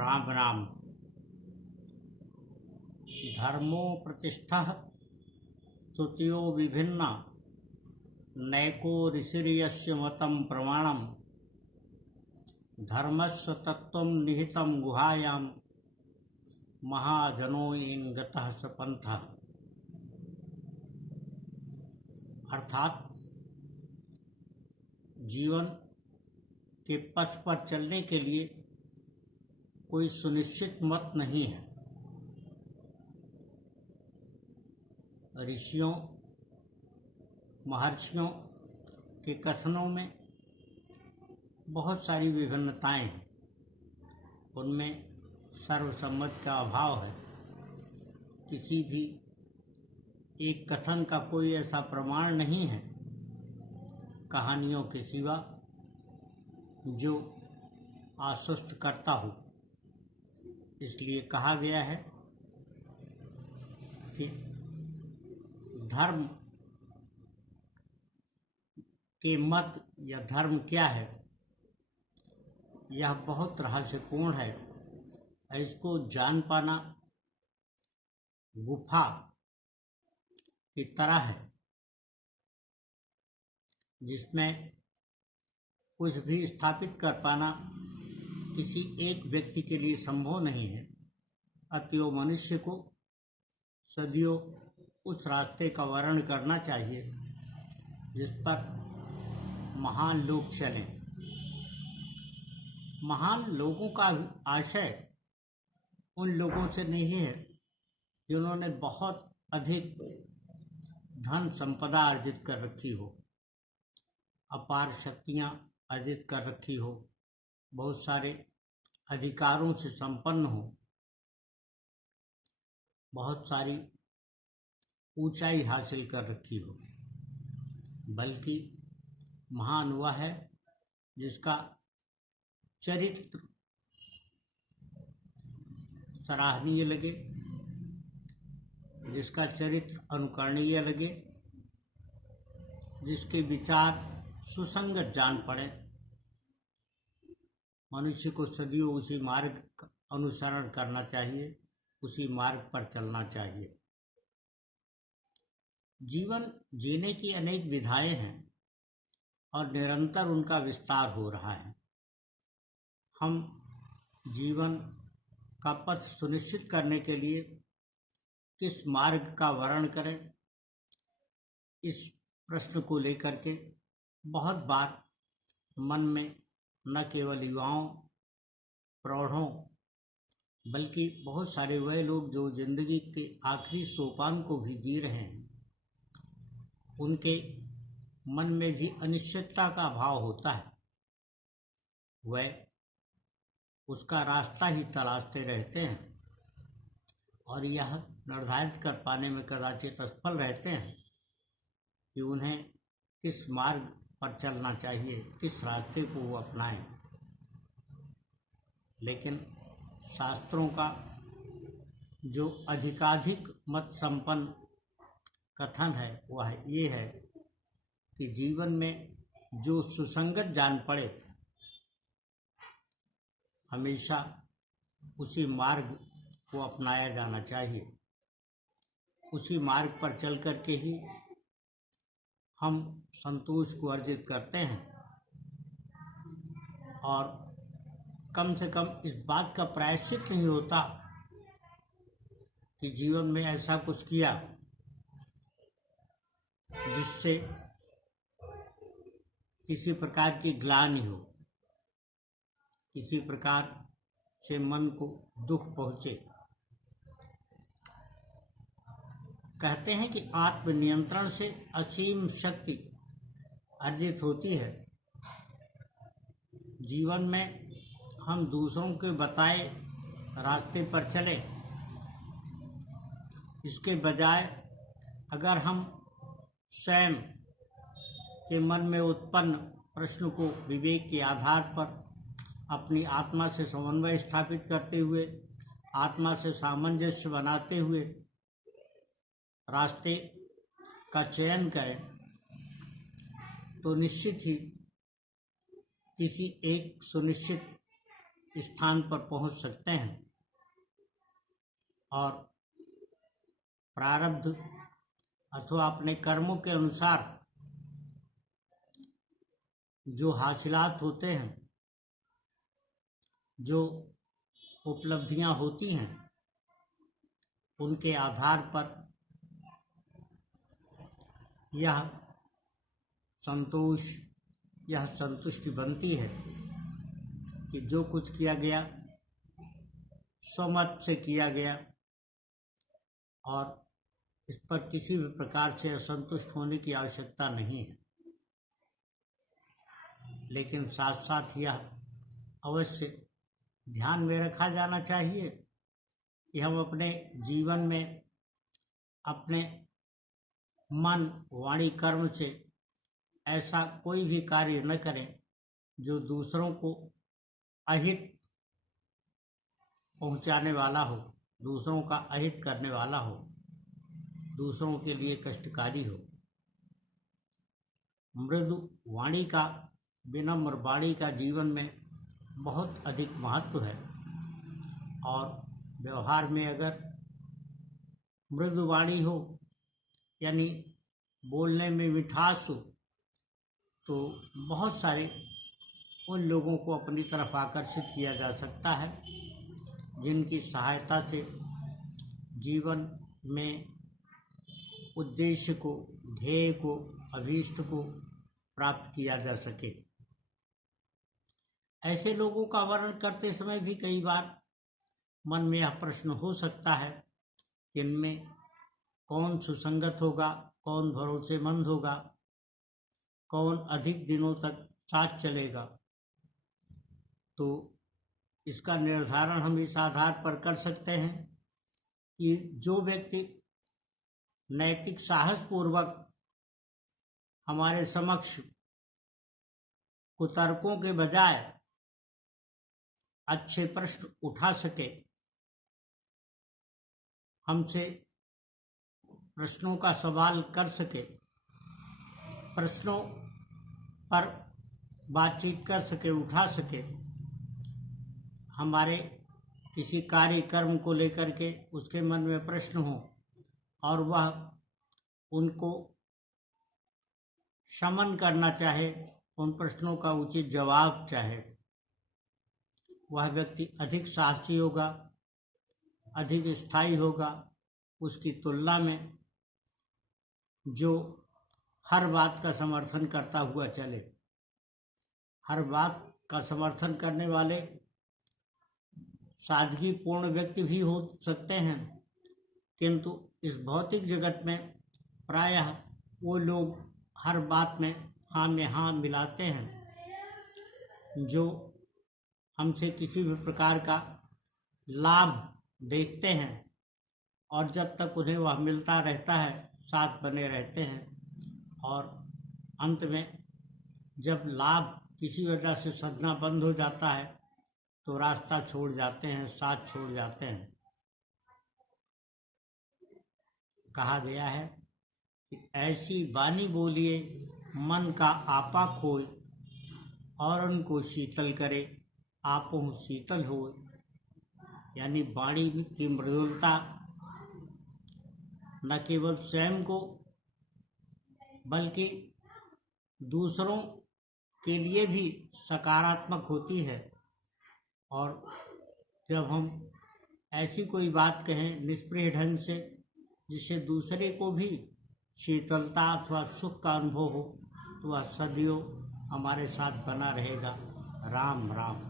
राम राम। धर्मो प्रतिष्ठा श्रुतियो विभिन्ना नैको ऋषिर्यस्य मतं प्रमाणम धर्मस्य तत्त्वं निहितं गुहायां महाजनो येन गतः स पंथः। अर्थात जीवन के पथ पर चलने के लिए कोई सुनिश्चित मत नहीं है। ऋषियों महर्षियों के कथनों में बहुत सारी विभिन्नताएं हैं, उनमें सर्वसम्मति का अभाव है। किसी भी एक कथन का कोई ऐसा प्रमाण नहीं है कहानियों के सिवा जो आश्वस्त करता हो। इसलिए कहा गया है कि धर्म के मत या धर्म क्या है, यह बहुत रहस्यपूर्ण है। इसको जान पाना गुफा की तरह है जिसमें कुछ भी स्थापित कर पाना किसी एक व्यक्ति के लिए संभव नहीं है। अतएव मनुष्य को सदियों उस रास्ते का वर्णन करना चाहिए जिस पर महान लोग चलें। महान लोगों का आशय उन लोगों से नहीं है जिन्होंने बहुत अधिक धन संपदा अर्जित कर रखी हो, अपार शक्तियां अर्जित कर रखी हो, बहुत सारे अधिकारों से संपन्न हो, बहुत सारी ऊंचाई हासिल कर रखी हो। बल्कि महान वह है जिसका चरित्र सराहनीय लगे, जिसका चरित्र अनुकरणीय लगे, जिसके विचार सुसंगत जान पड़े। मनुष्य को सदियों उसी मार्ग का अनुसरण करना चाहिए, उसी मार्ग पर चलना चाहिए। जीवन जीने की अनेक विधाएं हैं और निरंतर उनका विस्तार हो रहा है। हम जीवन का पथ सुनिश्चित करने के लिए किस मार्ग का वर्णन करें, इस प्रश्न को लेकर के बहुत बार मन में न केवल युवाओं प्रौढ़ों बल्कि बहुत सारे वह लोग जो जिंदगी के आखिरी सोपान को भी जी रहे हैं, उनके मन में भी अनिश्चितता का भाव होता है। वह उसका रास्ता ही तलाशते रहते हैं और यह निर्धारित कर पाने में कदाचित असफल रहते हैं कि उन्हें किस मार्ग पर चलना चाहिए, किस रास्ते को वो अपनाएं। लेकिन शास्त्रों का जो अधिकाधिक मत संपन्न कथन है वह ये है कि जीवन में जो सुसंगत जान पड़े हमेशा उसी मार्ग को अपनाया जाना चाहिए। उसी मार्ग पर चल कर के ही हम संतोष को अर्जित करते हैं और कम से कम इस बात का प्रायश्चित नहीं होता कि जीवन में ऐसा कुछ किया जिससे किसी प्रकार की ग्लानि हो, किसी प्रकार से मन को दुख पहुँचे। कहते हैं कि आत्मनियंत्रण से असीम शक्ति अर्जित होती है। जीवन में हम दूसरों के बताए रास्ते पर चले, इसके बजाय अगर हम स्वयं के मन में उत्पन्न प्रश्न को विवेक के आधार पर अपनी आत्मा से समन्वय स्थापित करते हुए, आत्मा से सामंजस्य बनाते हुए रास्ते का चयन करें तो निश्चित ही किसी एक सुनिश्चित स्थान पर पहुंच सकते हैं और प्रारब्ध अथवा अपने कर्मों के अनुसार जो हासिलात होते हैं, जो उपलब्धियां होती हैं, उनके आधार पर यह संतुष्टि बनती है कि जो कुछ किया गया स्वमत से किया गया और इस पर किसी भी प्रकार से असंतुष्ट होने की आवश्यकता नहीं है। लेकिन साथ साथ यह अवश्य ध्यान में रखा जाना चाहिए कि हम अपने जीवन में अपने मन, वाणी, कर्म से ऐसा कोई भी कार्य न करें जो दूसरों को अहित पहुंचाने वाला हो, दूसरों का अहित करने वाला हो, दूसरों के लिए कष्टकारी हो। मृदु वाणी का, विनम्र वाणी का जीवन में बहुत अधिक महत्व है और व्यवहार में अगर मृदु वाणी हो यानी बोलने में मिठास हो तो बहुत सारे उन लोगों को अपनी तरफ आकर्षित किया जा सकता है जिनकी सहायता से जीवन में उद्देश्य को, ध्येय को, अभीष्ट को प्राप्त किया जा सके। ऐसे लोगों का वर्णन करते समय भी कई बार मन में यह प्रश्न हो सकता है कि इनमें कौन सुसंगत होगा, कौन भरोसेमंद होगा, कौन अधिक दिनों तक साथ चलेगा। तो इसका निर्धारण हम इस आधार पर कर सकते हैं कि जो व्यक्ति नैतिक साहस पूर्वक हमारे समक्ष कुतर्कों के बजाय अच्छे प्रश्न उठा सके, हमसे प्रश्नों का सवाल कर सके, प्रश्नों पर बातचीत कर सके, उठा सके, हमारे किसी कार्य कर्म को लेकर के उसके मन में प्रश्न हो और वह उनको शमन करना चाहे, उन प्रश्नों का उचित जवाब चाहे, वह व्यक्ति अधिक साहसी होगा, अधिक स्थायी होगा उसकी तुलना में जो हर बात का समर्थन करता हुआ चले। हर बात का समर्थन करने वाले सादगी पूर्ण व्यक्ति भी हो सकते हैं, किंतु इस भौतिक जगत में प्रायः वो लोग हर बात में हाँ में हाँ मिलाते हैं जो हमसे किसी भी प्रकार का लाभ देखते हैं और जब तक उन्हें वह मिलता रहता है साथ बने रहते हैं और अंत में जब लाभ किसी वजह से सधना बंद हो जाता है तो रास्ता छोड़ जाते हैं, साथ छोड़ जाते हैं। कहा गया है कि ऐसी वाणी बोलिए मन का आपा खोए और उनको शीतल करे आपो शीतल होए। यानी वाणी की मृदुलता न केवल स्वयं को बल्कि दूसरों के लिए भी सकारात्मक होती है और जब हम ऐसी कोई बात कहें निष्प्रिय ढंग से जिससे दूसरे को भी शीतलता अथवा सुख का अनुभव हो तो वह सदियों हमारे साथ बना रहेगा। राम राम।